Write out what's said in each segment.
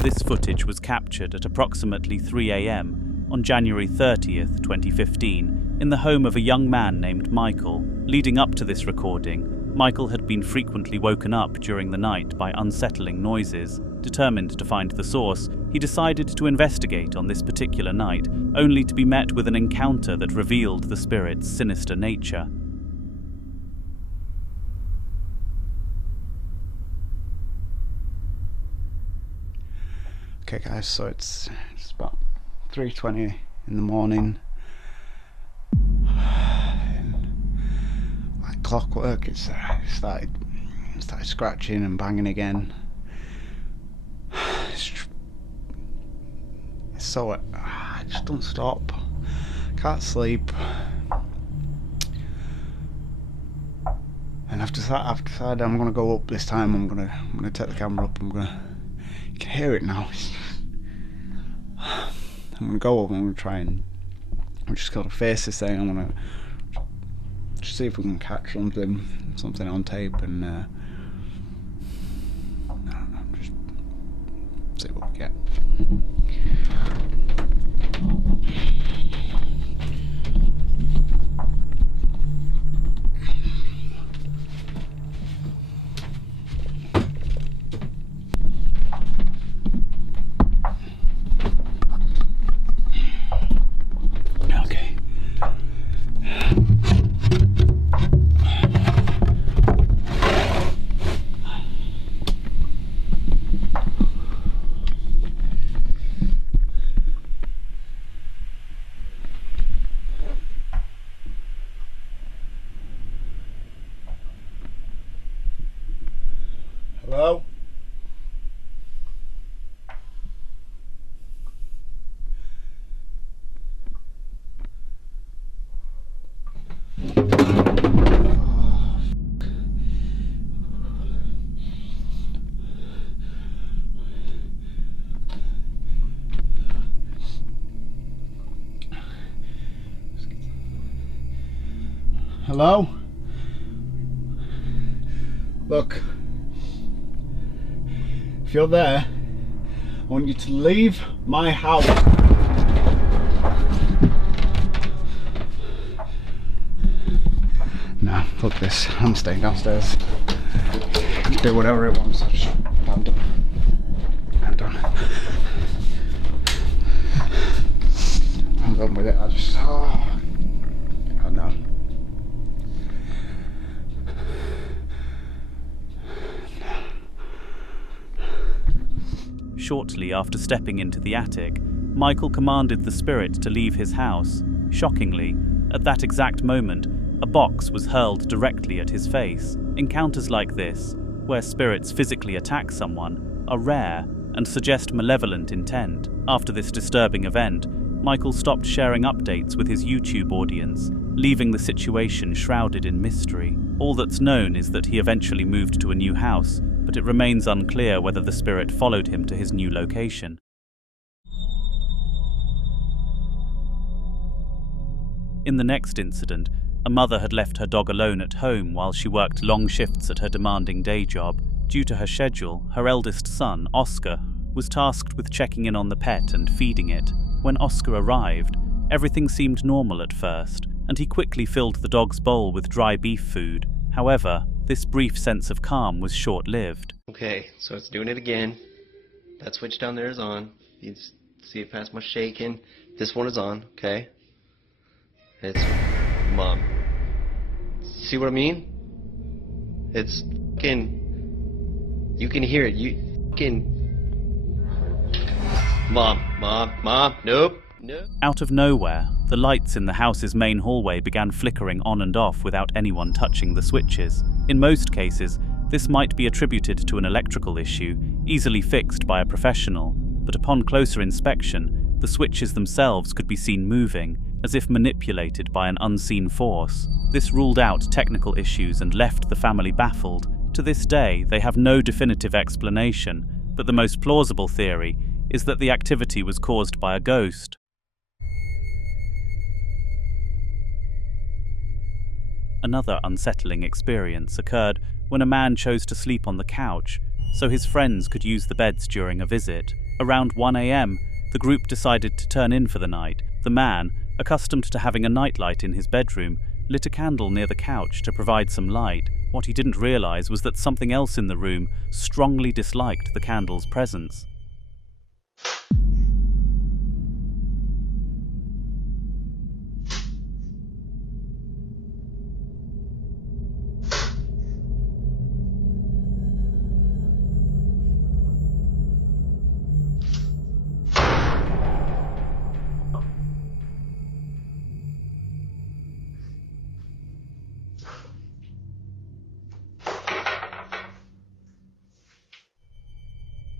This footage was captured at approximately 3 a.m. on January 30th, 2015, in the home of a young man named Michael. Leading up to this recording, Michael had been frequently woken up during the night by unsettling noises. Determined to find the source, he decided to investigate on this particular night, only to be met with an encounter that revealed the spirit's sinister nature. Okay guys, so it's about 3:20 in the morning. Like clockwork, it started scratching and banging again. So it just don't stop. Can't sleep. And I've decided I'm gonna go up this time. I'm gonna take the camera up. You can hear it now. I'm gonna go over. I'm gonna try and I'm just gonna face this thing. I'm gonna just see if we can catch something on tape, and I don't know, just see what we get. Hello? Hello? Look. If you're there, I want you to leave my house. Nah, fuck this. I'm staying downstairs. Do whatever it wants. I'm done. I'm done. I'm done with it. I'm done. Shortly after stepping into the attic, Michael commanded the spirit to leave his house. Shockingly, at that exact moment, a box was hurled directly at his face. Encounters like this, where spirits physically attack someone, are rare and suggest malevolent intent. After this disturbing event, Michael stopped sharing updates with his YouTube audience, leaving the situation shrouded in mystery. All that's known is that he eventually moved to a new house, but it remains unclear whether the spirit followed him to his new location. In the next incident, a mother had left her dog alone at home while she worked long shifts at her demanding day job. Due to her schedule, her eldest son, Oscar, was tasked with checking in on the pet and feeding it. When Oscar arrived, everything seemed normal at first, and he quickly filled the dog's bowl with dry beef food. However, this brief sense of calm was short-lived. Okay, so it's doing it again. That switch down there is on. You can see it past my shaking. This one is on, okay? It's Mom. See what I mean? It's fucking... You can hear it. You fucking... Mom, nope. Out of nowhere, the lights in the house's main hallway began flickering on and off without anyone touching the switches. In most cases, this might be attributed to an electrical issue, easily fixed by a professional, but upon closer inspection, the switches themselves could be seen moving, as if manipulated by an unseen force. This ruled out technical issues and left the family baffled. To this day, they have no definitive explanation, but the most plausible theory is that the activity was caused by a ghost. Another unsettling experience occurred when a man chose to sleep on the couch, so his friends could use the beds during a visit. Around 1 a.m., the group decided to turn in for the night. The man, accustomed to having a nightlight in his bedroom, lit a candle near the couch to provide some light. What he didn't realize was that something else in the room strongly disliked the candle's presence.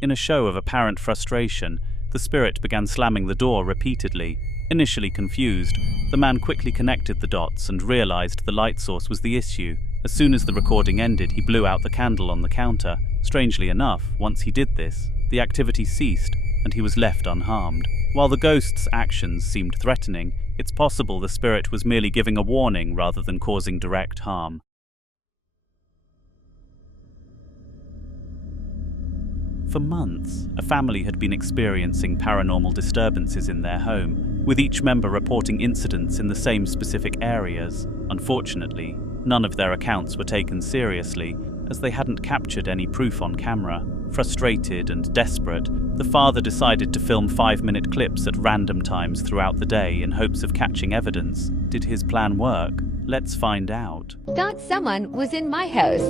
In a show of apparent frustration, the spirit began slamming the door repeatedly. Initially confused, the man quickly connected the dots and realized the light source was the issue. As soon as the recording ended, he blew out the candle on the counter. Strangely enough, once he did this, the activity ceased and he was left unharmed. While the ghost's actions seemed threatening, it's possible the spirit was merely giving a warning rather than causing direct harm. For months, a family had been experiencing paranormal disturbances in their home, with each member reporting incidents in the same specific areas. Unfortunately, none of their accounts were taken seriously, as they hadn't captured any proof on camera. Frustrated and desperate, the father decided to film 5-minute clips at random times throughout the day in hopes of catching evidence. Did his plan work? Let's find out. Thought someone was in my house.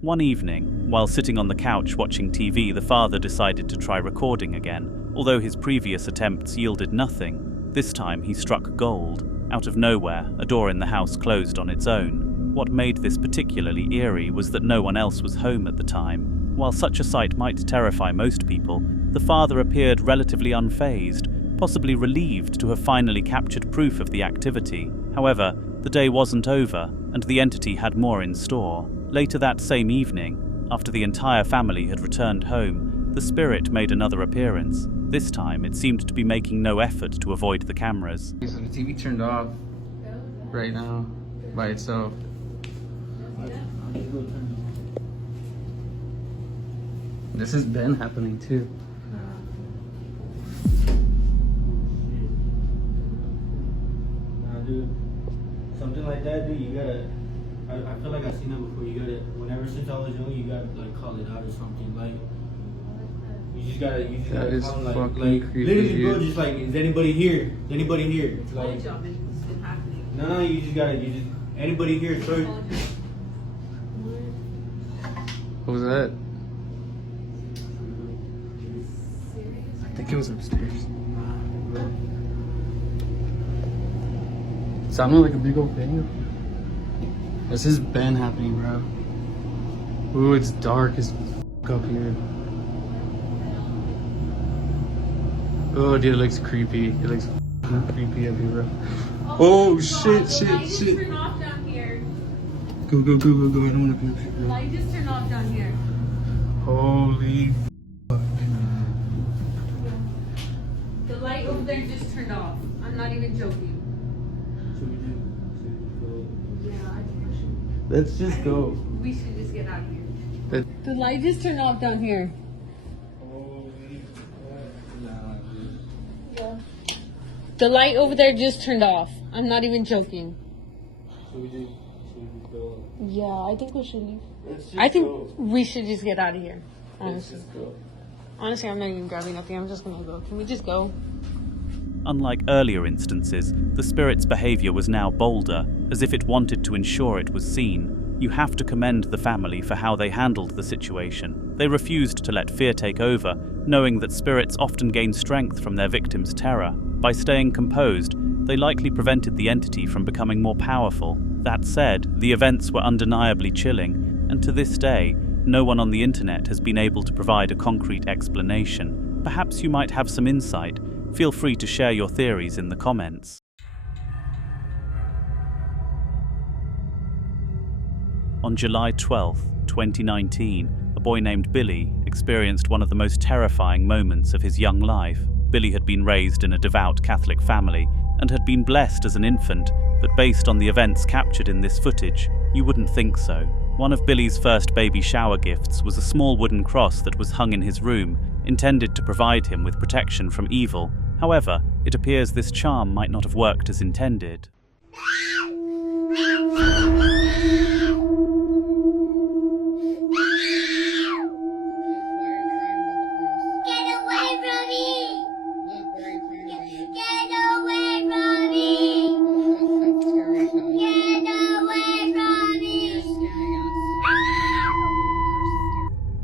One evening, while sitting on the couch watching TV, the father decided to try recording again. Although his previous attempts yielded nothing, this time he struck gold. Out of nowhere, a door in the house closed on its own. What made this particularly eerie was that no one else was home at the time. While such a sight might terrify most people, the father appeared relatively unfazed, possibly relieved to have finally captured proof of the activity. However, the day wasn't over, and the entity had more in store. Later that same evening, after the entire family had returned home, the spirit made another appearance. This time, it seemed to be making no effort to avoid the cameras. So the TV turned off right now by itself. This has been happening too. Nah, dude. Something like that, dude, you gotta... I feel like I've seen that before. You gotta... Whenever since I was young, you gotta, like, call it out or something. Like... You just gotta call them, like, creepy, literally, bro, dude. just like, is anybody here? Is anybody here? Like... It's been happening. No, you just gotta... Anybody here, sir? What was that? I think it was upstairs. It sounded like a big old bang. This has been happening, bro. Ooh, it's dark as f up here. Oh, dude, it looks creepy. It looks creepy up here, bro. Oh, shit. Turn off down here. Go. I don't want to be up here, bro. Light just turned off down here. Holy fuck. The light over there just turned off. I'm not even joking. Yeah, I think we should. Let's just go. We should just get out of here. The light just turned off down here. Yeah. The light over there just turned off. I'm not even joking. Should we just go? Yeah, I think we should leave. Let's just I think go. we should just get out of here. Let's Honestly. just go. Honestly, I'm not even grabbing nothing. I'm just gonna go. Can we just go? Unlike earlier instances, the spirit's behavior was now bolder, as if it wanted to ensure it was seen. You have to commend the family for how they handled the situation. They refused to let fear take over, knowing that spirits often gain strength from their victims' terror. By staying composed, they likely prevented the entity from becoming more powerful. That said, the events were undeniably chilling, and to this day, no one on the internet has been able to provide a concrete explanation. Perhaps you might have some insight. Feel free to share your theories in the comments. On July 12, 2019, a boy named Billy experienced one of the most terrifying moments of his young life. Billy had been raised in a devout Catholic family and had been blessed as an infant, but based on the events captured in this footage, you wouldn't think so. One of Billy's first baby shower gifts was a small wooden cross that was hung in his room, intended to provide him with protection from evil. However, it appears this charm might not have worked as intended.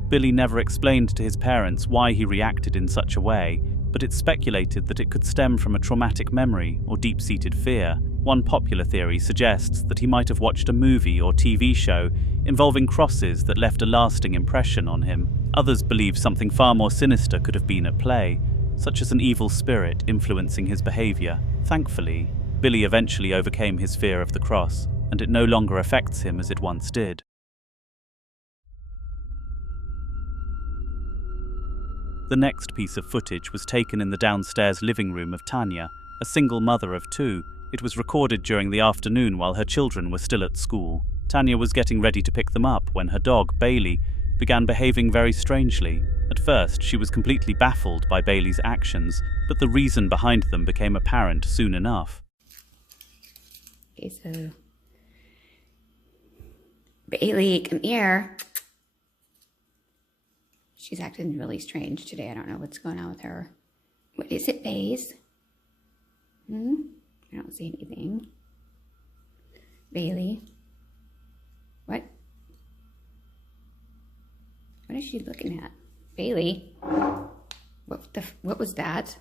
Billy never explained to his parents why he reacted in such a way, but it's speculated that it could stem from a traumatic memory or deep-seated fear. One popular theory suggests that he might have watched a movie or TV show involving crosses that left a lasting impression on him. Others believe something far more sinister could have been at play, such as an evil spirit influencing his behavior. Thankfully, Billy eventually overcame his fear of the cross, and it no longer affects him as it once did. The next piece of footage was taken in the downstairs living room of Tanya, a single mother of two. It was recorded during the afternoon while her children were still at school. Tanya was getting ready to pick them up when her dog, Bailey, began behaving very strangely. At first, she was completely baffled by Bailey's actions, but the reason behind them became apparent soon enough. Okay, so Bailey, come here. She's acting really strange today. I don't know what's going on with her. What is it, Baze? I don't see anything. Bailey. What? What is she looking at? Bailey? What was that?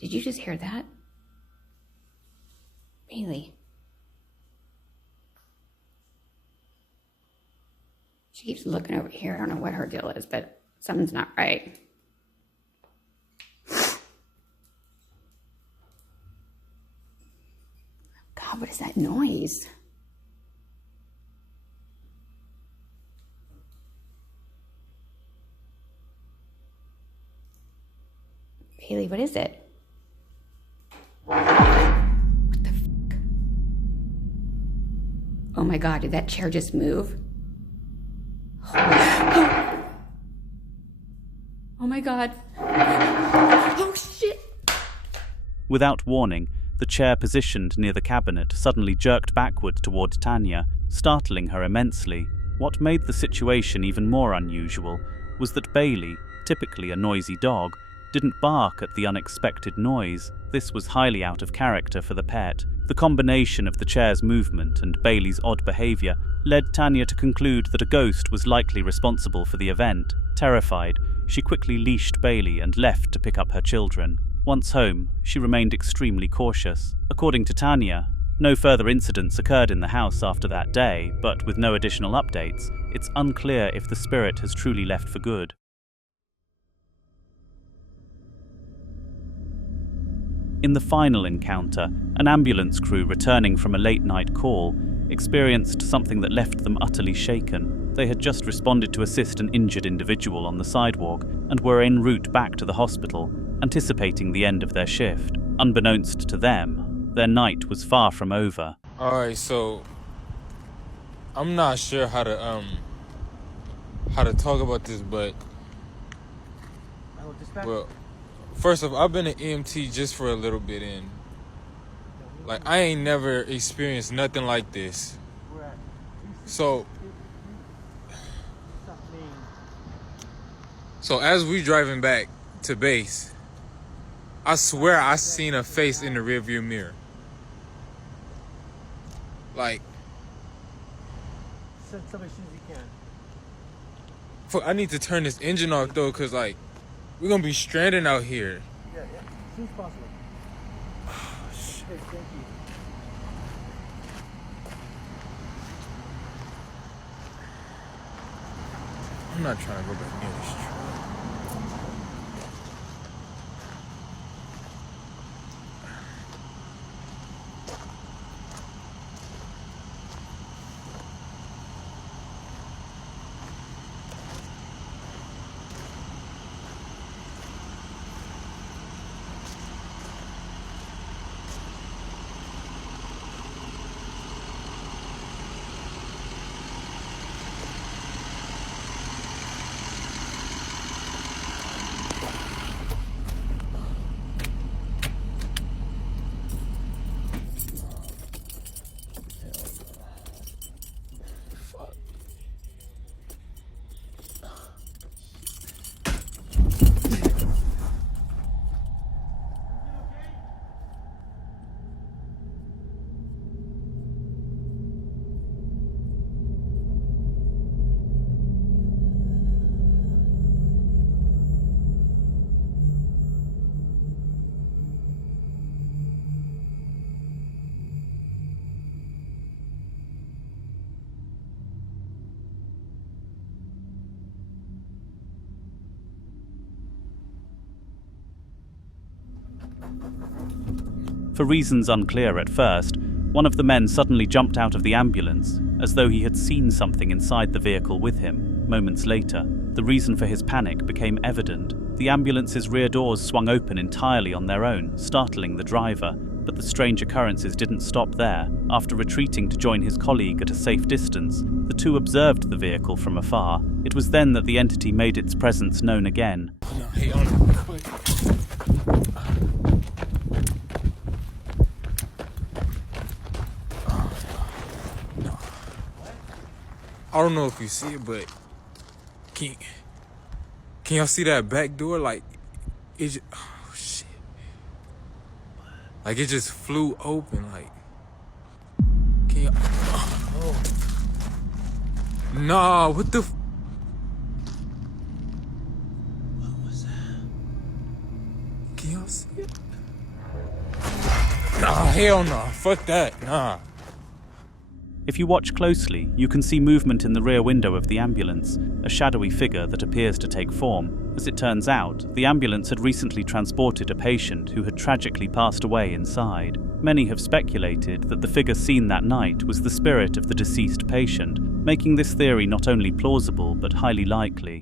Did you just hear that? Bailey. She keeps looking over here. I don't know what her deal is, but something's not right. God, what is that noise? Bailey, what is it? What the fuck? Oh my God, did that chair just move? Oh my God. Oh shit. Without warning, the chair positioned near the cabinet suddenly jerked backward toward Tanya, startling her immensely. What made the situation even more unusual was that Bailey, typically a noisy dog, didn't bark at the unexpected noise. This was highly out of character for the pet. The combination of the chair's movement and Bailey's odd behavior led Tanya to conclude that a ghost was likely responsible for the event. Terrified, she quickly leashed Bailey and left to pick up her children. Once home, she remained extremely cautious. According to Tanya, no further incidents occurred in the house after that day, but with no additional updates, it's unclear if the spirit has truly left for good. In the final encounter, an ambulance crew returning from a late-night call experienced something that left them utterly shaken. They had just responded to assist an injured individual on the sidewalk and were en route back to the hospital, anticipating the end of their shift. Unbeknownst to them, their night was far from over. Alright, so I'm not sure how to talk about this, but well, first off, I've been an EMT just for a little bit, and like I ain't never experienced nothing like this. So as we driving back to base, I swear I seen a face in the rearview mirror. Like, Send somebody as soon as you can. fuck, I need to turn this engine off though, cause like we're gonna be stranded out here. Yeah, as soon as possible. Hey, thank you. I'm not trying to go back near this truck. For reasons unclear at first, one of the men suddenly jumped out of the ambulance, as though he had seen something inside the vehicle with him. Moments later, the reason for his panic became evident. The ambulance's rear doors swung open entirely on their own, startling the driver. But the strange occurrences didn't stop there. After retreating to join his colleague at a safe distance, the two observed the vehicle from afar. It was then that the entity made its presence known again. No, hey, on it, quick. No. I don't know if you see it, but can y'all see that back door? Like, it just, oh shit. Like, it just flew open, like, can y'all, oh. Nah, what the what was that? Can y'all see it? Nah, hell no, fuck that, nah. If you watch closely, you can see movement in the rear window of the ambulance, a shadowy figure that appears to take form. As it turns out, the ambulance had recently transported a patient who had tragically passed away inside. Many have speculated that the figure seen that night was the spirit of the deceased patient, making this theory not only plausible but highly likely.